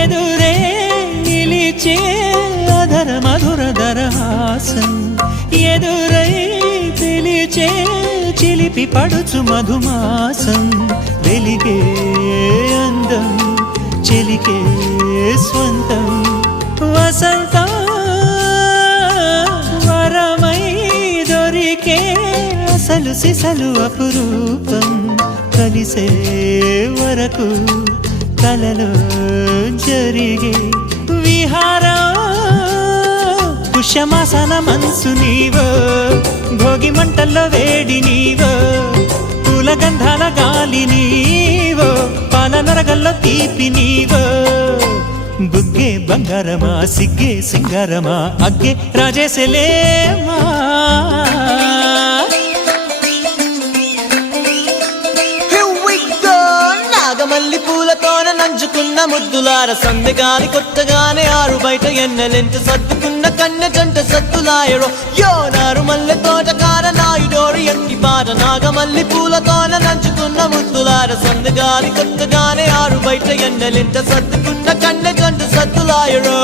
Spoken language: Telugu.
ఎదురే నిలిచే అధర మధుర దరహాసం ఎదురై పిలిచే చిలిపి పడుచు మధుమాసం వెలిగే అందం చెలికే స్వంతం వసంతం వరమై దొరికే అసలు సిసలు అపురూపం కలిసే వరకు కలలో జరిగే విహారం పుష్యమాసన మనసు నీవో భోగి మంటల్లో వేడి నీవో పూల గంధాల గాలి నీవో పాల నరగల్లో తీపి నీవో బుగ్గే బంగారమా సిగ్గే సింగారమా అగ్గే రాజేసలేమా మల్లి పూలతోన నంచుకున్న ముద్దులార సందెగాని కొత్తగానే ఆరు బయట ఎన్నెలెంట సర్దుకున్న కన్నె జంట సత్తులాయరో యోనారు మల్లె తోటకార నాయుడోరు ఎట్టి పాట నాగమల్లి పూలతోన నంచుకున్న ముద్దులార సందెగాని కొత్తగానే ఆరు బయట ఎన్నెలెంట సర్దుకున్న కన్నె జంట సత్తులాయరో